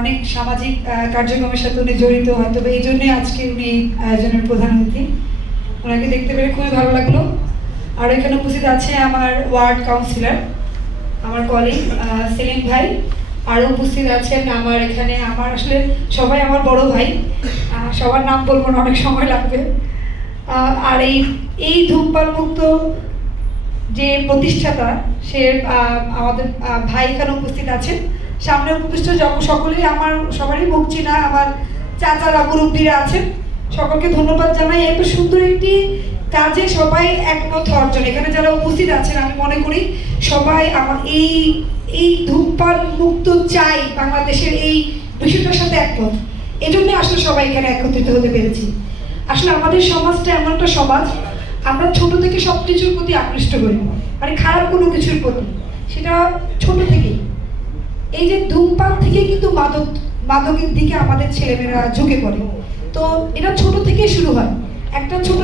অনেক সামাজিক কার্যক্রমের সাথে উনি জড়িত, হয়তো এই জন্যই আজকে উনি আয়োজনের প্রধান অতিথি। ওনাকে দেখতে পেরে খুবই ভালো লাগলো। আর এখানে উপস্থিত আছে আমার ওয়ার্ড কাউন্সিলর, আমার কলিগ সেলিম ভাই। আরও উপস্থিত আছেন আমার এখানে, আমার আসলে সবাই আমার বড় ভাই, সবার নাম বলবো না, অনেক সময় লাগবে। আর এই ধূমপান মুক্ত যে প্রতিষ্ঠাতা, সে আমাদের ভাই এখানে উপস্থিত আছেন। সামনে উপস্থিত সকলেই আমার সবারই মুখ চিনা, আমার চাচারা মুরব্বীরা আছেন, সকলকে ধন্যবাদ জানাই। এত সুন্দর একটি কাজে সবাই একমত হওয়ার জন্য। এখানে যারা উপস্থিত আছেন আমি মনে করি সবাই আমার এই ধূমপান মুক্ত চাই বাংলাদেশের এই বিষয়টার সাথে একমত। এজন্য আসলে সবাই এখানে একত্রিত হতে পেরেছি। আসলে আমাদের সমাজটা এমন একটা সমাজ, আমরা ছোট থেকে সব কিছুর প্রতি আকৃষ্ট করি, মানে খারাপ কোনো কিছুর প্রতি, সেটা ছোট থেকেই। এই যে ধূমপান থেকে কিন্তু মাদকের দিকে আমাদের ছেলেমেয়েরা ঝুঁকে পড়ে। তো এটা ছোট থেকেই শুরু হয়। একটা ছোট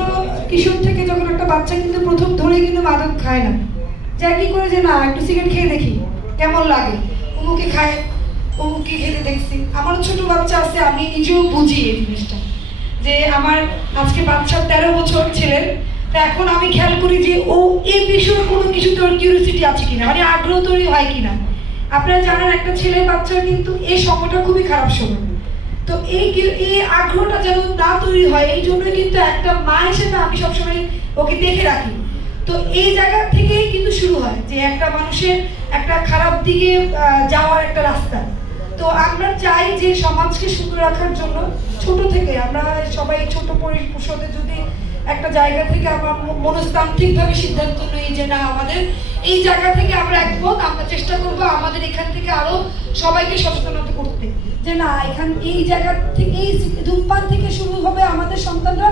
কিশোর থেকে যখন একটা বাচ্চা কিন্তু প্রথম ধরে কিন্তু মাদক খায় না, যা কি করে যে না একটু সিগারেট খেয়ে দেখি কেমন লাগে, অমুকে খায়, অমুকে খেতে দেখছি। আমারও ছোট বাচ্চা আছে, আমি নিজেও বুঝি এই জিনিসটা, যে আমার আজকে বাচ্চার 13 বছর ছেলের। তা এখন আমি খেয়াল করি যে ও এই বিষয়ে কোনো কিছু তোর কিউরিয়াসিটি আছে কিনা, মানে আগ্রহ তৈরি হয় কিনা। আপনারা জানেন একটা ছেলে বাচ্চার কিন্তু এই সময়টা খুবই খারাপ সময়। তো এই আগ্রহটা যেন না তৈরি হয়, এই জন্য কিন্তু একটা মা হিসেবে আমি সবসময় ওকে দেখে রাখি। তো এই জায়গা থেকেই কিন্তু শুরু হয় যে একটা মানুষের একটা খারাপ দিকে যাওয়ার একটা রাস্তা। তো আমরা চাই যে সমাজকে সুন্দর রাখার জন্য ছোট থেকে আমরা সবাই ছোট পরিষদে যদি একটা জায়গা থেকে আমরা মনস্তান্ত্রিকভাবে সিদ্ধান্ত নিই যে না আমাদের এই জায়গা থেকে আমরা একমত, আমরা চেষ্টা করবো আমাদের এখান থেকে আরো সবাইকে সচেতনতা করতে, যে না এই জায়গা থেকে এই ধূমপান থেকে শুরু হবে, আমাদের সন্তানরা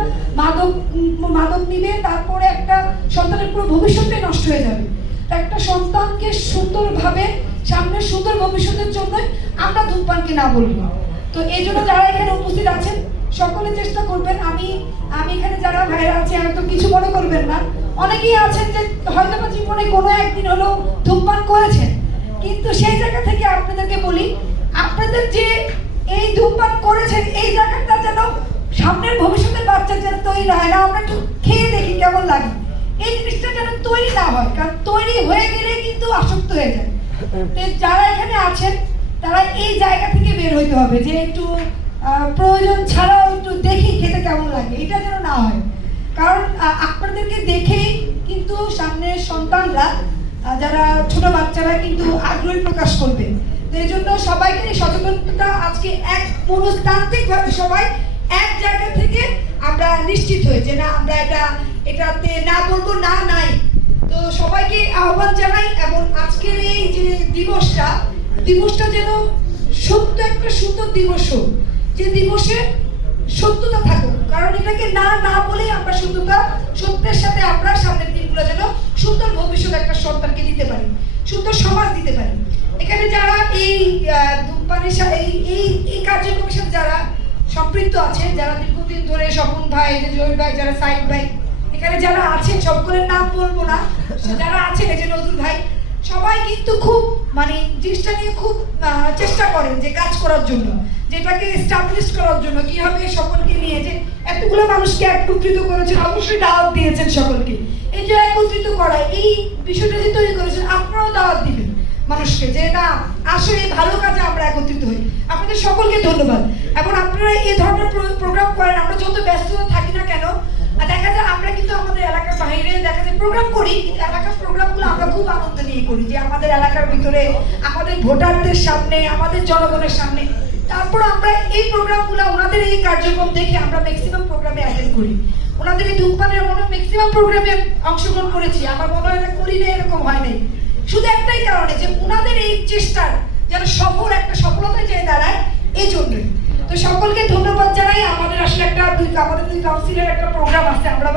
মাদক নিবে, তারপরে একটা সন্তানের পুরো ভবিষ্যৎটাই নষ্ট হয়ে যাবে। একটা সন্তানকে সুন্দরভাবে সামনের সুন্দর ভবিষ্যতের জন্য আমরা ধূমপানকে না বলবো। তো এই জন্য যারা এখানে উপস্থিত আছেন সকলে চেষ্টা করবেন। আমি এখানে যারা ভাইরা আছে হয়তো কিছু মনে করবেন না, অনেকেই আছেন যে হয়তো বা জীবনে কোনো একদিন হলো ধূমপান করেছেন, কিন্তু সেই জায়গা থেকে আপনাদেরকে বলি আপনাদের যে এই ধূমপান করেছেন এই জায়গাটা যেন সামনের ভবিষ্যতের বাচ্চা যেন তৈরি না হয়, না আমরা একটু খেয়ে দেখি কেমন লাগে, এই জিনিসটা যেন তৈরি না হয়, কারণ তৈরি হয়ে গেলে কিন্তু আসক্ত হয়ে যায়। তো যারা এখানে আছেন তারা এই জায়গা থেকে বের হইতে হবে, যে একটু প্রয়োজন ছাড়াও একটু দেখি খেতে কেমন লাগে, এটা যেন না হয়। কারণ আপনাদেরকে দেখেই কিন্তু সামনের সন্তানরা যারা ছোট বাচ্চারা কিন্তু আগ্রহ প্রকাশ করবে। তো এই জন্য সবাইকে সচেতনতা আজকে এক মনস্তান্ত্রিকভাবে সবাই এক জায়গা থেকে আমরা নিশ্চিত হই যে না আমরা এটাতে না বলবো না নাই। তো সবাইকে আহ্বান জানাই, এবং আজকের এই যে দিবসটা যেন সত্য একটা সুন্দর দিবস হোক, যে দিবসে সত্যতা থাকুক। কারণ এটাকে না বলেই আমরা সত্যের সাথে আমরা সামনের দিনগুলো যেন সুন্দর ভবিষ্যৎ একটা সন্তানকে দিতে পারি, সুন্দর সমাজ দিতে পারি। এখানে যারা এই ধূমপানের সাথে এই কার্যক্রমের সাথে যারা সম্পৃক্ত আছেন, যারা দীর্ঘদিন ধরে স্বপন ভাই, জহির ভাই, যারা সাইদ ভাই, এখানে যারা আছেন সকলের নাম বলবো না, যারা আছেন এই যে নজরুল ভাই, সবাই কিন্তু খুব মানে জিনিসটা নিয়ে খুব চেষ্টা করেন যে কাজ করার জন্য, যেটাকে এস্টাবলিশ করার জন্য কিভাবে সকলকে নিয়ে যে এতগুলো মানুষকে একত্রিত করেছেন, অবশ্যই দাওয়াত দিয়েছেন সকলকে। এই যে একত্রিত করা এই বিষয়টা যে তৈরি করেছেন, আপনারাও দাওয়াত দিবেন মানুষকে যে না আসলে এই ভালো কাজে আমরা একত্রিত হই। আপনাদের সকলকে ধন্যবাদ। এবং আপনারা এই ধরনের প্রোগ্রাম করেন, আমরা যত ব্যস্ততা থাকি না কেন, দেখা যায় আমরা কিন্তু আমাদের এলাকার বাইরে দেখা যায় প্রোগ্রাম করি, কিন্তু এলাকার প্রোগ্রামগুলো আমরা খুব আনন্দ নিয়ে করি, যে আমাদের এলাকার ভিতরে আমাদের ভোটারদের সামনে, আমাদের জনগণের সামনে। তারপর আমরা এই প্রোগ্রামগুলো ওনাদের এই কার্যক্রম দেখে আমরা ম্যাক্সিমাম প্রোগ্রামে অ্যাটেন্ড করি। ওনাদের এই ধূমপানের ম্যাক্সিমাম প্রোগ্রামে অংশগ্রহণ করেছি, আমার মনে হয় না করি না এরকম হয় নাই, শুধু একটাই কারণে যে ওনাদের এই চেষ্টার যেন একটা সফলতায় যেয়ে দাঁড়ায়, এই জন্যই। তো সকলকে ধন্যবাদ জানাই। আমাদের আসলে আমাদের দুই কাউন্সিলের একটা প্রোগ্রাম আছে, আমরা